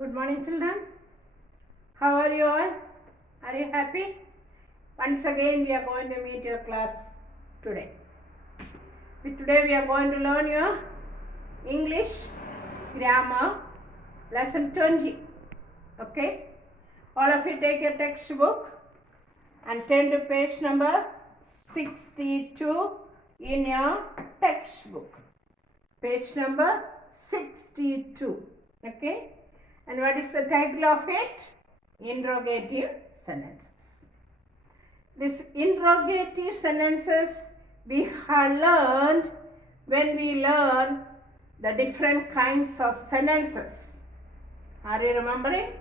Good morning, children. How are you all? Are you happy? Once again, we are going to meet your class today. Today, we are going to learn your English grammar lesson 20. Okay? All of you take your textbook and turn to page number 62 in your textbook. Page number 62. Okay? And what is the title of it? Interrogative sentences. This interrogative sentences we have learned when we learn the different kinds of sentences. Are you remembering?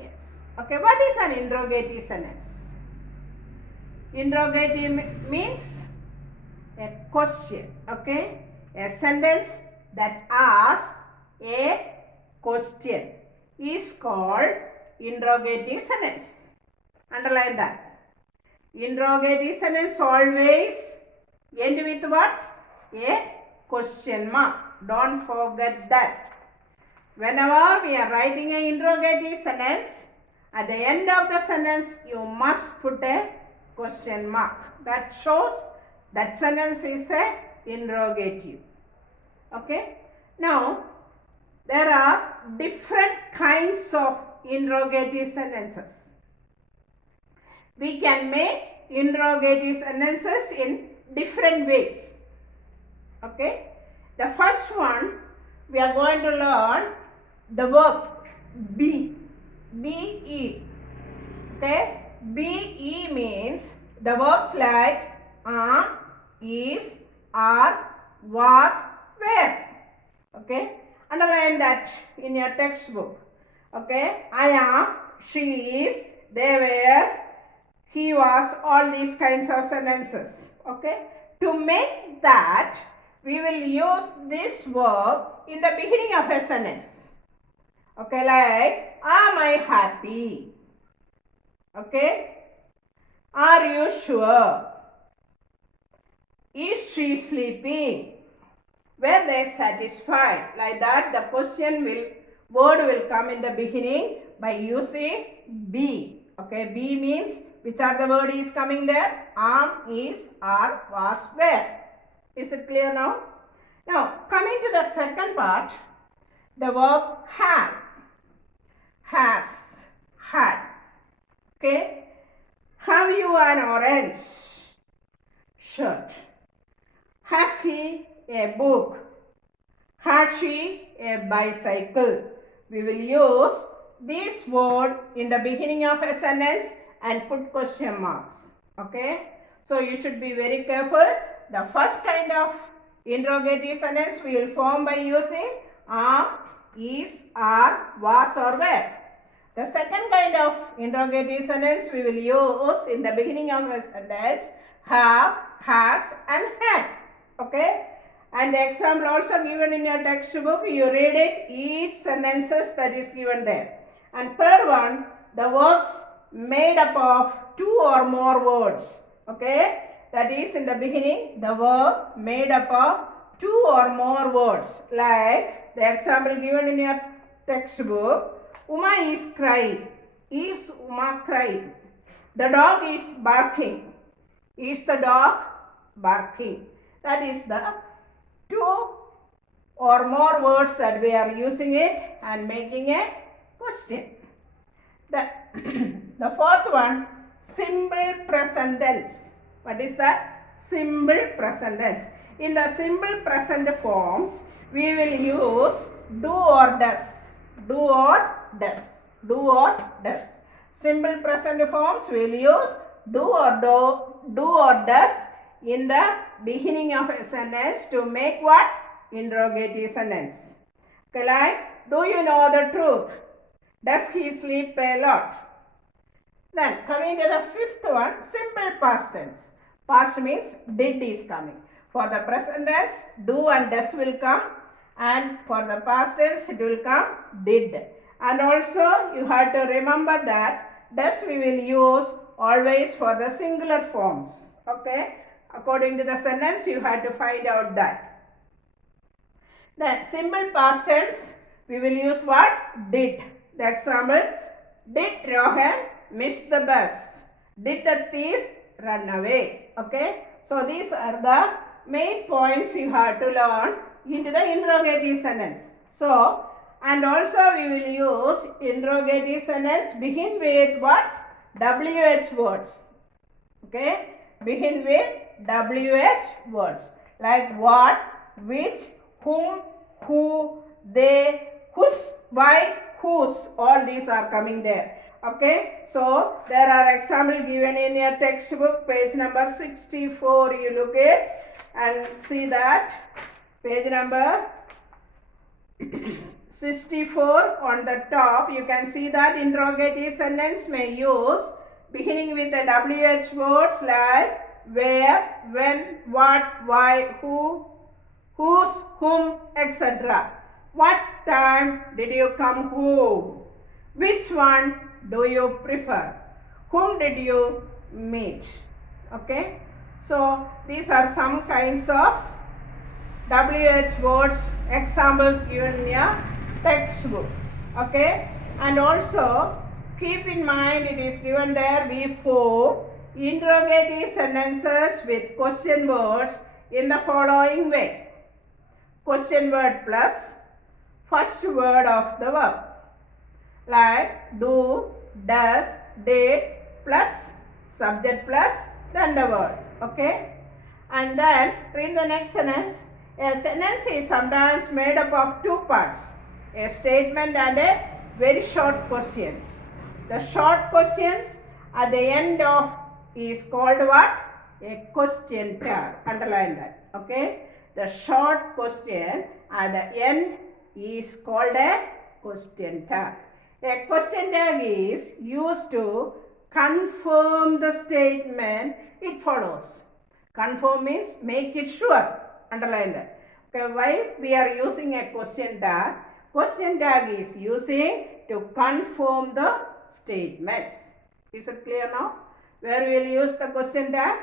Yes. Okay, what is an interrogative sentence? Interrogative means a question. Okay, a sentence that asks a question is called interrogative sentence. Underline that. Interrogative sentence always end with what? A question mark. Don't forget that. Whenever we are writing an interrogative sentence, at the end of the sentence you must put a question mark. That shows that sentence is a interrogative. Okay. Now, there are different kinds of interrogative sentences. We can make interrogative sentences in different ways. Okay. The first one, we are going to learn the verb be. Be. Okay. Be means the verbs like am, is, are, was, were. Okay. Underline that in your textbook. Okay. I am, she is, they were, he was, all these kinds of sentences. Okay. To make that, we will use this verb in the beginning of a sentence. Okay, like, am I happy? Okay. Are you sure? Is she sleeping? Were they satisfied? Like that, the word will come in the beginning by using be. Okay, be means which are the word is coming there? Am, is, are, was, were. Is it clear now? Now, coming to the second part, the verb have, has, had. Okay, have you an orange shirt? Has he a book? Had she a bicycle? We will use this word in the beginning of a sentence and put question marks. Okay. So you should be very careful. The first kind of interrogative sentence we will form by using am, is, are, was or were. The second kind of interrogative sentence we will use in the beginning of a sentence have, has and had. Okay. And the example also given in your textbook, you read it, each sentences that is given there. And third one, the words made up of two or more words. Okay. That is in the beginning, the verb made up of two or more words. Like the example given in your textbook, Uma is crying. Is Uma crying? The dog is barking. Is the dog barking? That is the two or more words that we are using it and making a question. The fourth one, simple present tense. What is that? Simple present tense. In the simple present forms, we will use do or does. Do or does. Do or does. Simple present forms we will use do or does in the beginning of a sentence to make what? Interrogative sentence. Okay, like, do you know the truth? Does he sleep a lot? Then coming to the fifth one, simple past tense. Past means did is coming. For the present tense, do and does will come, and for the past tense it will come did. And also you have to remember that does we will use always for the singular forms. Okay. According to the sentence, you have to find out that. Then simple past tense we will use what? Did. The example, did Rohan miss the bus? Did the thief run away? Okay. So these are the main points you have to learn into the interrogative sentence. So, and also we will use interrogative sentence begin with what? WH words. Okay. Begin with WH words like what, which, whom, who, they, whose, why, whose. All these are coming there. Okay. So there are examples given in your textbook, page number 64. You look at and see that page number 64 on the top. You can see that interrogative sentence may use beginning with the WH words like where, when, what, why, who, whose, whom, etc. What time did you come home? Which one do you prefer? Whom did you meet? Okay. So these are some kinds of WH words examples given in your textbook. Okay. And also keep in mind it is given there before interrogative sentences with question words in the following way. Question word plus first word of the verb. Like do, does, did plus subject plus then the word. Okay. And then read the next sentence. A sentence is sometimes made up of two parts. A statement and a very short questions. The short questions at the end of is called what? A question tag. Underline that. Okay. The short question at the end is called a question tag. A question tag is used to confirm the statement it follows. Confirm means make it sure. Underline that. Okay, why we are using a question tag? Question tag is using to confirm the statements. Is it clear now? Where we will use the question tag?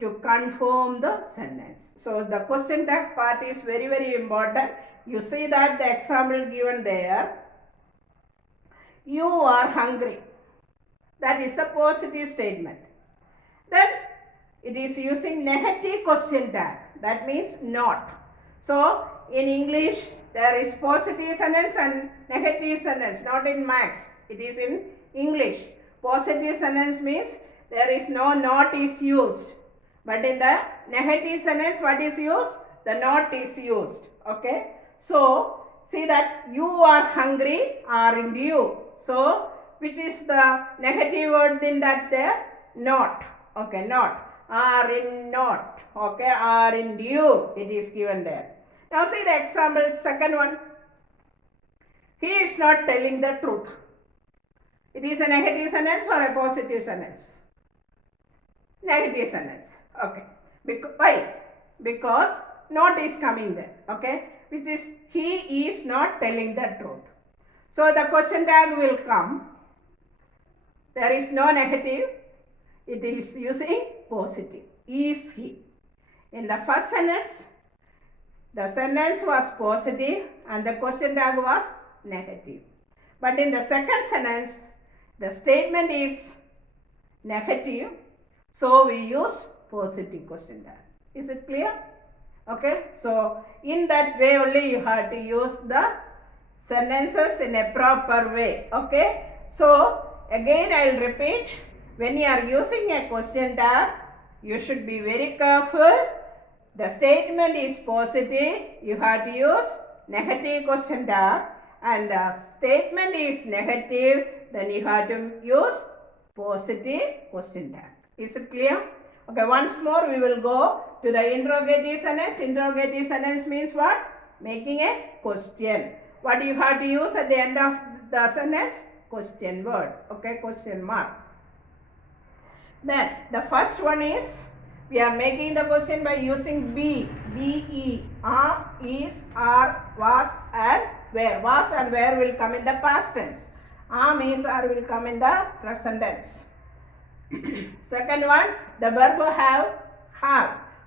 To confirm the sentence. So the question tag part is very, very important. You see that the example given there. You are hungry. That is the positive statement. Then it is using negative question tag. That means not. So in English there is positive sentence and negative sentence, not in maths. It is in English. Positive sentence means there is no not is used. But in the negative sentence, what is used? The not is used. Okay. So see that you are hungry are in you. So which is the negative word in that there? Not. Okay, not. Are in not. Okay, are in you. It is given there. Now see the example, second one. He is not telling the truth. It is a negative sentence or a positive sentence? Negative sentence. Okay. Why? Because not is coming there. Okay. Which is he is not telling the truth. So the question tag will come. There is no negative. It is using positive. Is he? In the first sentence, the sentence was positive and the question tag was negative. But in the second sentence, the statement is negative. So we use positive question tag. Is it clear? Okay. So in that way only you have to use the sentences in a proper way. Okay. So again I will repeat. When you are using a question tag, you should be very careful. The statement is positive. You have to use negative question tag. And the statement is negative. Then you have to use positive question tag. Is it clear? Okay, once more we will go to the interrogative sentence. Interrogative sentence means what? Making a question. What you have to use at the end of the sentence? Question word. Okay, question mark. Then the first one is we are making the question by using be. Be. Are, is, are, was and where. Was and where will come in the past tense. Am, is, are will come in the present tense. Second one, the verb have.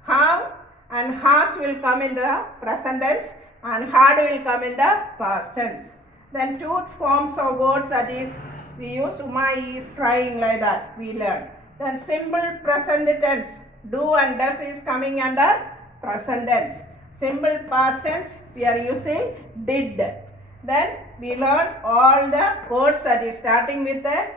Have and has will come in the present tense. and had will come in the past tense. Then two forms of words, that is we use Uma is trying, like that we learn. Then simple present tense, do and does is coming under present tense. Simple past tense we are using did. Then we learn all the words that is starting with the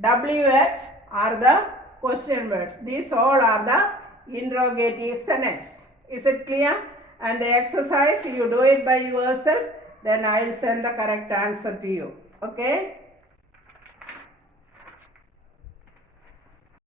WH are the question words. These all are the interrogative sentence. Is it clear? And the exercise you do it by yourself, then I will send the correct answer to you. Okay.